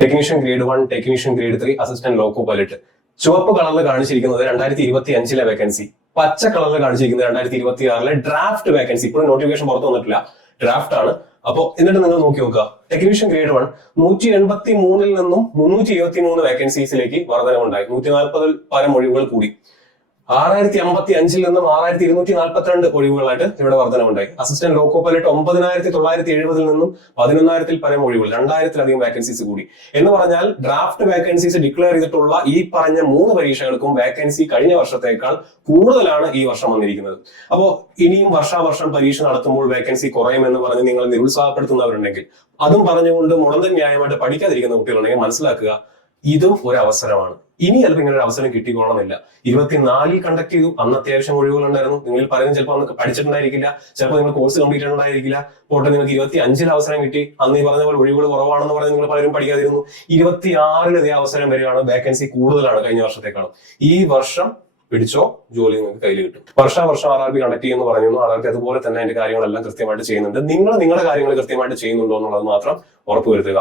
Technician grade 1, technician grade 3, assistant loco pilot. ചുവപ്പ് കളറിൽ കാണിച്ചിരിക്കുന്നത് 2025 വേക്കൻസി, പച്ച കളറിൽ കാണിച്ചിരിക്കുന്നത് 2026 ഡ്രാഫ്റ്റ് വേക്കൻസി. ഇപ്പോഴും നോട്ടിഫിക്കേഷൻ പുറത്തു വന്നിട്ടില്ല, ഡ്രാഫ്റ്റ് ആണ്. അപ്പൊ എന്നിട്ട് നിങ്ങൾ നോക്കി നോക്കുക, ടെക്നീഷ്യൻ ഗ്രേഡ് 1 183 നിന്നും 323 വേക്കൻസീസിലേക്ക് വർധനവുണ്ടായി. 140 പരം ഒഴിവുകൾ കൂടി. 6055 നിന്നും 6242 ഒഴിവുകളായിട്ട് ഇവിടെ വർധനവുണ്ടായി. അസിസ്റ്റന്റ് ലോക്കോ പൈലറ്റ് 9970 നിന്നും 11,000 പരം ഒഴിവുകൾ, 2000-ലധികം വേക്കൻസീസ് കൂടി. എന്ന് പറഞ്ഞാൽ ഡ്രാഫ്റ്റ് വേക്കൻസീസ് ഡിക്ലെയർ ചെയ്തിട്ടുള്ള ഈ പറഞ്ഞ 3 പരീക്ഷകൾക്കും വേക്കൻസി കഴിഞ്ഞ വർഷത്തേക്കാൾ കൂടുതലാണ് ഈ വർഷം വന്നിരിക്കുന്നത്. അപ്പോ ഇനിയും വർഷാവർഷം പരീക്ഷ നടത്തുമ്പോൾ വേക്കൻസി കുറയുമെന്ന് പറഞ്ഞ് നിങ്ങൾ നിരുത്സാഹപ്പെടുത്തുന്നവരുണ്ടെങ്കിൽ, അതും പറഞ്ഞുകൊണ്ട് മുടന്തൻ ന്യായമായിട്ട് പഠിക്കാതിരിക്കുന്ന കുട്ടികളുണ്ടെങ്കിൽ മനസ്സിലാക്കുക, ഇതും ഒരു അവസരമാണ്. ഇനി ചിലപ്പോൾ ഇങ്ങനെ ഒരു അവസരം കിട്ടിക്കോളണമെന്നില്ല. 24 കണ്ടക്ട് ചെയ്തു, അന്ന് അത്യാവശ്യം ഒഴിവുകൾ ഉണ്ടായിരുന്നു. നിങ്ങൾ പറയുന്നത് ചിലപ്പോൾ അന്ന് പഠിച്ചിട്ടുണ്ടായിരിക്കില്ല, ചിലപ്പോൾ നിങ്ങൾ കോഴ്സ് കംപ്ലീറ്റ് ഉണ്ടായിരിക്കില്ല. പോട്ടെ, നിങ്ങൾക്ക് 25 അവസരം കിട്ടി, അന്ന് ഈ പറഞ്ഞ പോലെ ഒഴിവുകൾ കുറവാണെന്ന് പറഞ്ഞ് നിങ്ങൾ പലരും പഠിക്കാതിരുന്നു. 26 അതേ അവസരം വരികയാണ്, വേക്കൻസി കൂടുതലാണ് കഴിഞ്ഞ വർഷത്തേക്കാളും. ഈ വർഷം പിടിച്ചോ, ജോലി നിങ്ങൾക്ക് കയ്യിൽ കിട്ടും. വർഷാവർഷം RRB കണ്ടക്ട് ചെയ്യുമെന്ന് പറഞ്ഞു. RRB അതുപോലെ തന്നെ അതിന്റെ കാര്യങ്ങളെല്ലാം കൃത്യമായിട്ട് ചെയ്യുന്നുണ്ട്. നിങ്ങൾ നിങ്ങളുടെ കാര്യങ്ങൾ കൃത്യമായിട്ട് ചെയ്യുന്നുണ്ടോ എന്നുള്ളത് മാത്രം ഉറപ്പുവരുത്തുക.